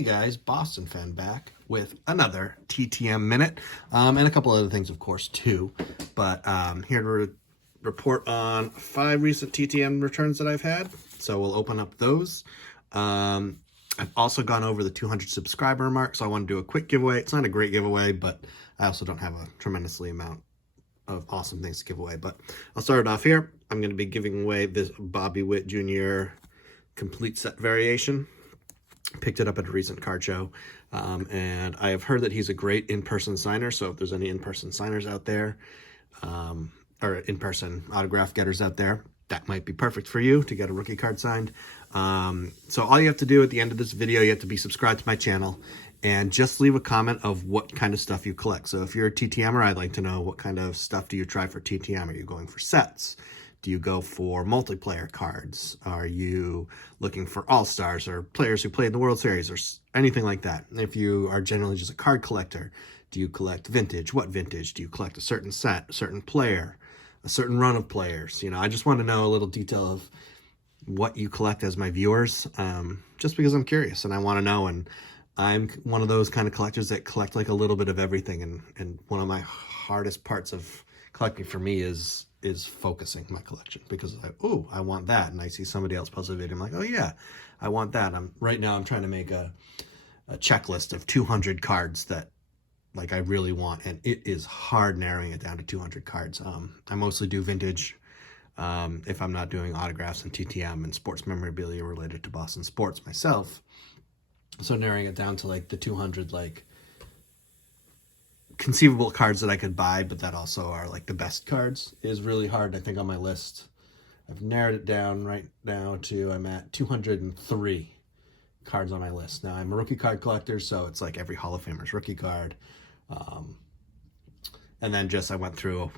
Hey guys, Boston fan back with another TTM minute, and a couple other things, of course, too. But here to report on 5 recent TTM returns that I've had. So we'll open up those. I've also gone over the 200 subscriber mark, so I want to do a quick giveaway. It's not a great giveaway, but I also don't have a tremendously amount of awesome things to give away. But I'll start it off here. I'm going to be giving away this Bobby Witt Jr. complete set variation. Picked it up at a recent card show, and I have heard that he's a great in-person signer. So if there's any in-person signers out there, or in-person autograph getters out there, that might be perfect for you to get a rookie card signed. So all you have to do at the end of this video, you have to be subscribed to my channel and just leave a comment of what kind of stuff you collect. So if you're a TTMer, I'd like to know what kind of stuff do you try for TTM. Are you going for sets? Do you go for multiplayer cards? Are you looking for all-stars or players who played in the World Series or anything like that? If you are generally just a card collector, do you collect vintage? What vintage? Do you collect a certain set, a certain player, a certain run of players? You know, I just want to know a little detail of what you collect as my viewers, just because I'm curious and I want to know. And I'm one of those kind of collectors that collect like a little bit of everything. And one of my hardest parts of collecting for me is focusing my collection, because it's like, oh, I want that, and I see somebody else post a video, I'm like, oh yeah, I want that. Right now I'm trying to make a checklist of 200 cards that like I really want, and it is hard narrowing it down to 200 cards. I mostly do vintage if I'm not doing autographs and TTM and sports memorabilia related to Boston sports myself. So narrowing it down to like the 200 like conceivable cards that I could buy, but that also are like the best cards, is really hard. I think on my list I've narrowed it down right now to, I'm at 203 cards on my list. Now I'm a rookie card collector, so it's like every Hall of Famer's rookie card, and then just I went through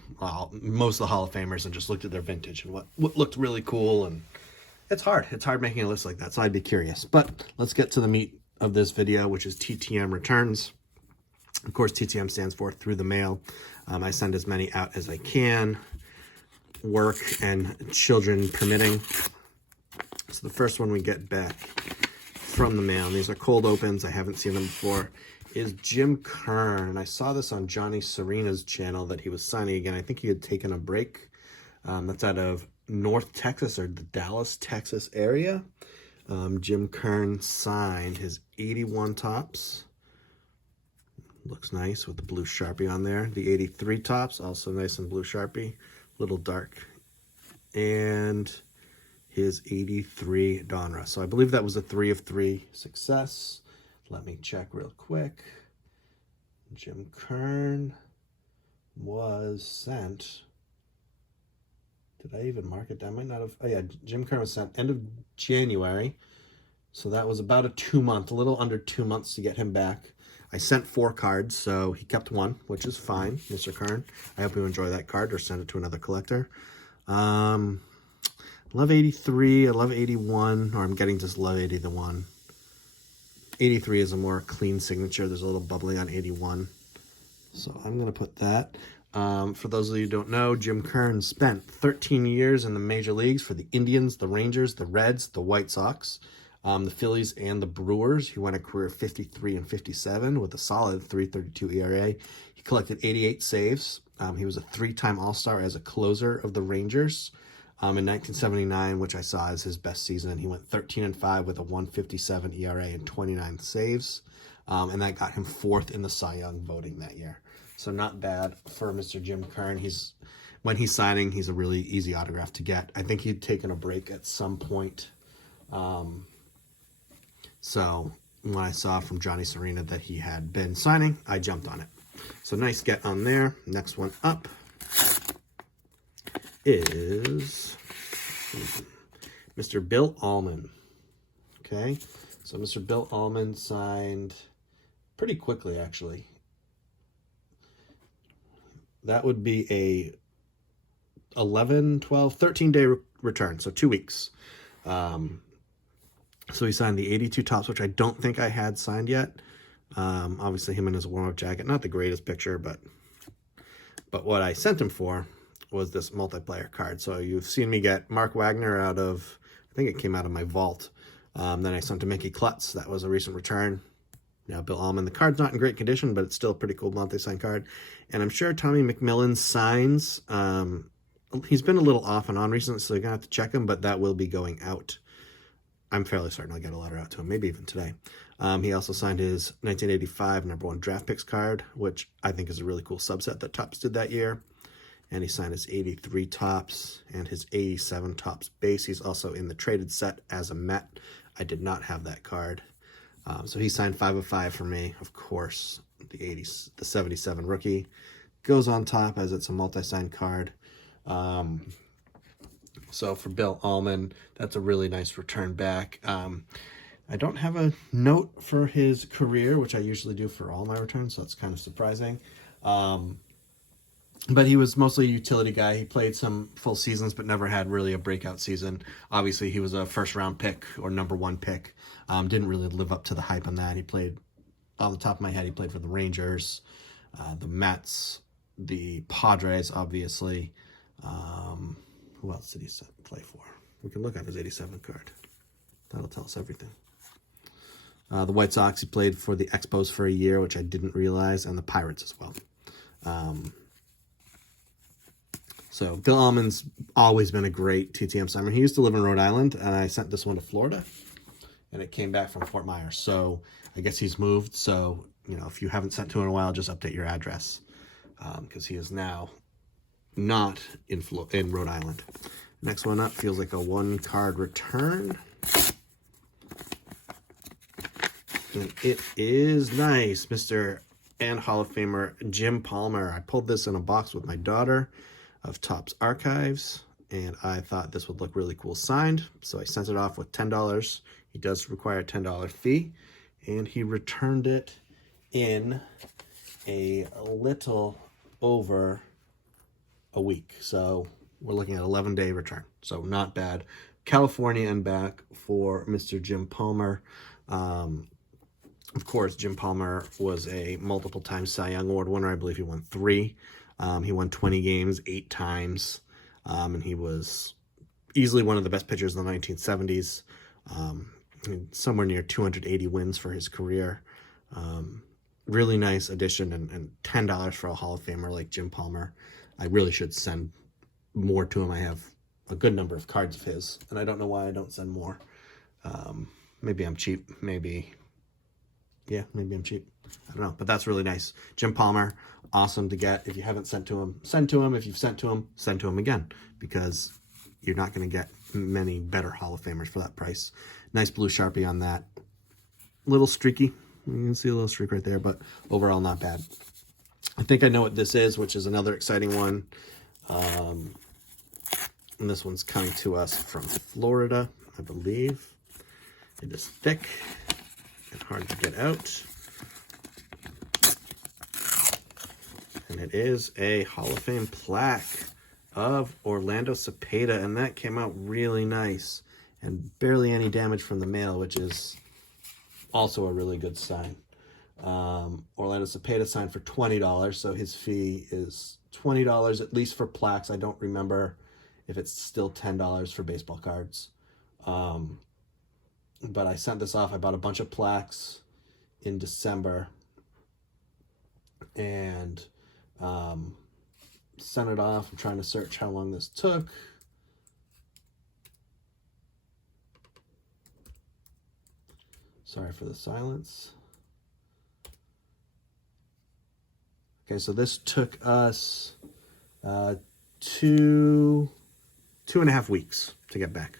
most of the Hall of Famers and just looked at their vintage and what looked really cool. And it's hard making a list like that, so I'd be curious. But let's get to the meat of this video, which is TTM returns. Of course, TTM stands for through the mail. I send as many out as I can, work and children permitting. So the first one we get back from the mail, and these are cold opens, I haven't seen them before, is Jim Kern. I saw this on Johnny Serena's channel that he was signing again. I think he had taken a break. That's out of North Texas, or the Dallas, Texas area. Jim Kern signed his 81 tops. Looks nice with the blue Sharpie on there. The 83 tops, also nice and blue Sharpie, little dark. And his 83 Donruss. So I believe that was a 3 of 3 success. Let me check real quick. Jim Kern was sent. Did I even mark it down? I might not have. Oh yeah, Jim Kern was sent end of January. So that was about a 2-month, a little under 2 months to get him back. I sent 4 cards, so he kept 1, which is fine, Mr. Kern. I hope you enjoy that card or send it to another collector. Love 83, I love 81, or I'm getting just love 81. 83 is a more clean signature. There's a little bubbly on 81. So I'm going to put that. For those of you who don't know, Jim Kern spent 13 years in the major leagues for the Indians, the Rangers, the Reds, the White Sox, the Phillies, and the Brewers. He went a career 53 and 57 with a solid 3.32 ERA. He collected 88 saves. He was a 3-time All-Star as a closer of the Rangers. In 1979, which I saw as his best season, he went 13 and 5 with a 1.57 ERA and 29 saves. And that got him 4th in the Cy Young voting that year. So not bad for Mr. Jim Kern. When he's signing, he's a really easy autograph to get. I think he'd taken a break at some point. So when I saw from Johnny Serena that he had been signing, I jumped on it. So nice get on there. Next one up is Mr. Bill Almon. Okay, so Mr. Bill Almon signed pretty quickly, actually. That would be a 11, 12, 13-day return, so 2 weeks. So he signed the 82 tops, which I don't think I had signed yet. Obviously him in his warm-up jacket, not the greatest picture, but what I sent him for was this multiplayer card. So you've seen me get Mark Wagner out of, I think it came out of my vault. Then I sent to Mickey Klutz. That was a recent return. Now, Bill Almon, the card's not in great condition, but it's still a pretty cool multi-sign card. And I'm sure Tommy McMillan signs. He's been a little off and on recently, so you're going to have to check him, but that will be going out. I'm fairly certain I'll get a letter out to him, maybe even today. He also signed his 1985 #1 draft picks card, which I think is a really cool subset that Topps did that year. And he signed his 83 Topps and his 87 Topps base. He's also in the traded set as a Met. I did not have that card. So he signed 5 of 5 for me. Of course, the 77 rookie goes on top as it's a multi-sign card. So for Bill Almon, that's a really nice return back. I don't have a note for his career, which I usually do for all my returns, so that's kind of surprising. But he was mostly a utility guy. He played some full seasons, but never had really a breakout season. Obviously, he was a first-round pick or #1 pick. Didn't really live up to the hype on that. He played, on the top of my head, he played for the Rangers, the Mets, the Padres, obviously. Who else did he play for? We can look at his 87 card. That'll tell us everything. The White Sox, he played for the Expos for a year, which I didn't realize, and the Pirates as well. So Bill Almon's always been a great TTM signer. He used to live in Rhode Island, and I sent this one to Florida, and it came back from Fort Myers. So I guess he's moved. So, you know, if you haven't sent to him in a while, just update your address, because he is now not in Rhode Island. Next one up feels like a 1-card return. And it is nice, Mr. and Hall of Famer Jim Palmer. I pulled this in a box with my daughter of Topps Archives, and I thought this would look really cool signed, so I sent it off with $10. He does require a $10 fee, and he returned it in a little over a week. So we're looking at 11-day return, so not bad. California and back for Mr. Jim Palmer. Of course, Jim Palmer was a multiple-time Cy Young Award winner. I believe he won 3. He won 20 games 8 times, and he was easily one of the best pitchers in the 1970s. Somewhere near 280 wins for his career. Really nice addition, and $10 for a Hall of Famer like Jim Palmer. I really should send more to him. I have a good number of cards of his, and I don't know why I don't send more. Maybe I'm cheap. Maybe I'm cheap. I don't know, but that's really nice. Jim Palmer, awesome to get. If you haven't sent to him, send to him. If you've sent to him, send to him again, because you're not going to get many better Hall of Famers for that price. Nice blue Sharpie on that. Little streaky. You can see a little streak right there, but overall not bad. I think I know what this is, which is another exciting one. And this one's coming to us from Florida, I believe. It is thick and hard to get out. And it is a Hall of Fame plaque of Orlando Cepeda, and that came out really nice. And barely any damage from the mail, which is also a really good sign. Orlando Cepeda signed for $20, so his fee is $20, at least for plaques. I don't remember if it's still $10 for baseball cards. But I sent this off. I bought a bunch of plaques in December and sent it off. I'm trying to search how long this took. Sorry for the silence. Okay, so this took us 2.5 weeks to get back.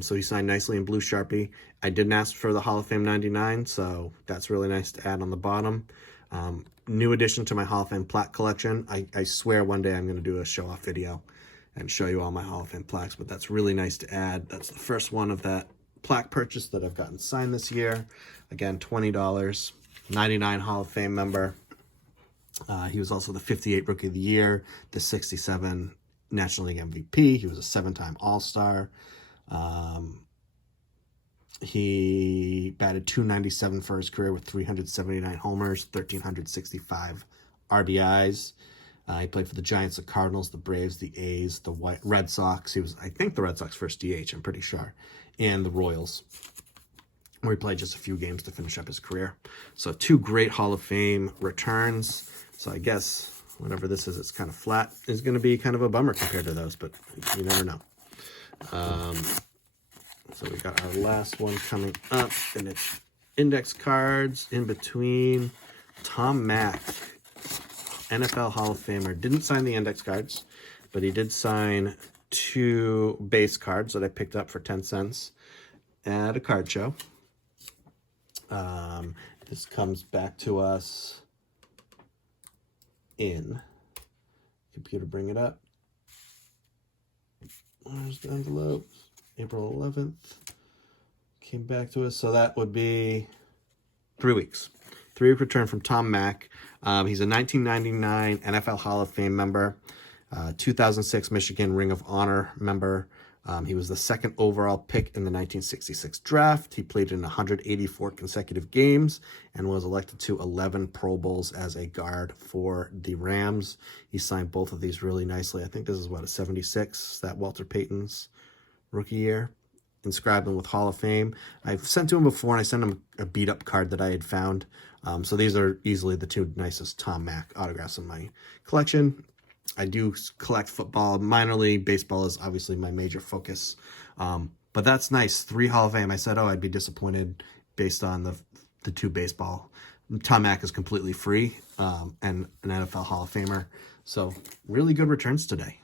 So he signed nicely in blue Sharpie. I didn't ask for the Hall of Fame 99, so that's really nice to add on the bottom. New addition to my Hall of Fame plaque collection. I swear one day I'm going to do a show-off video and show you all my Hall of Fame plaques, but that's really nice to add. That's the first one of that plaque purchase that I've gotten signed this year. Again, $20, 99 Hall of Fame member. He was also the 58 Rookie of the Year, the 67 National League MVP. He was a 7-time All-Star. He batted .297 for his career with 379 homers, 1,365 RBIs. He played for the Giants, the Cardinals, the Braves, the A's, the Red Sox. He was, I think, the Red Sox first DH, I'm pretty sure, and the Royals. where he played just a few games to finish up his career. So 2 great Hall of Fame returns. So I guess whatever this is, it's kind of flat, is going to be kind of a bummer compared to those, but you never know. So we got our last one coming up, and it's index cards in between. Tom Mack, NFL Hall of Famer, didn't sign the index cards, but he did sign 2 base cards that I picked up for 10 cents at a card show. This comes back to us in, computer, bring it up. Where's the envelope? April 11th. Came back to us. So that would be 3 weeks. 3-week return from Tom Mack. He's a 1999 NFL Hall of Fame member, 2006 Michigan Ring of Honor member. He was the 2nd overall pick in the 1966 draft. He played in 184 consecutive games and was elected to 11 Pro Bowls as a guard for the Rams. He signed both of these really nicely. I think this is, what, a 76, that Walter Payton's rookie year. Inscribed him with Hall of Fame. I've sent to him before, and I sent him a beat-up card that I had found. So these are easily the 2 nicest Tom Mack autographs in my collection. I do collect football. Minor league baseball is obviously my major focus. But that's nice. 3 Hall of Fame. I said, oh, I'd be disappointed based on the 2 baseball. Tom Mack is completely free and an NFL Hall of Famer. So really good returns today.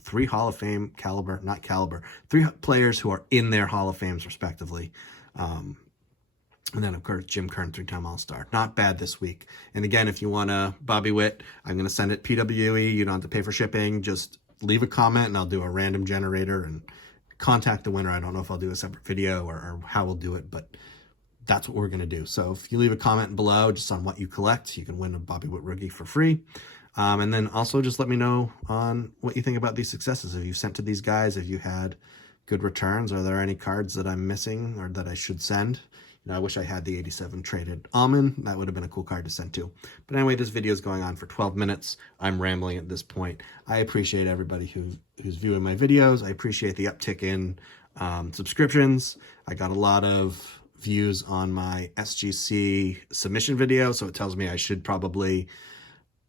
3 Hall of Fame caliber, not caliber, 3 players who are in their Hall of Fames respectively. And then, of course, Jim Kern, 3-time All-Star. Not bad this week. And again, if you want a Bobby Witt, I'm going to send it PWE. You don't have to pay for shipping. Just leave a comment, and I'll do a random generator and contact the winner. I don't know if I'll do a separate video or how we'll do it, but that's what we're going to do. So if you leave a comment below just on what you collect, you can win a Bobby Witt rookie for free. And then also just let me know on what you think about these successes. Have you sent to these guys? Have you had good returns? Are there any cards that I'm missing or that I should send? I wish I had the 87 traded Almon. That would have been a cool card to send to. But anyway, this video is going on for 12 minutes. I'm rambling at this point. I appreciate everybody who's viewing my videos. I appreciate the uptick in subscriptions. I got a lot of views on my SGC submission video, so it tells me I should probably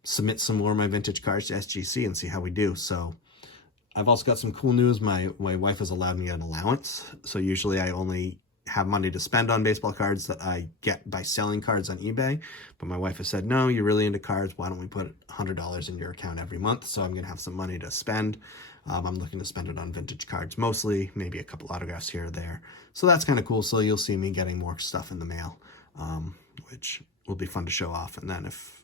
submit some more of my vintage cards to SGC and see how we do. So I've also got some cool news. My wife has allowed me an allowance. So usually I only have money to spend on baseball cards that I get by selling cards on eBay. But my wife has said, no, you're really into cards. Why don't we put $100 in your account every month? So I'm going to have some money to spend. I'm looking to spend it on vintage cards mostly, maybe a couple autographs here or there. So that's kind of cool. So you'll see me getting more stuff in the mail, which will be fun to show off. And then if,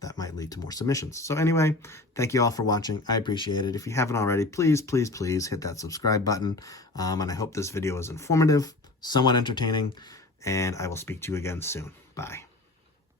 that might lead to more submissions. So anyway, thank you all for watching. I appreciate it. If you haven't already, please, please, please hit that subscribe button. And I hope this video was informative, somewhat entertaining, and I will speak to you again soon. Bye.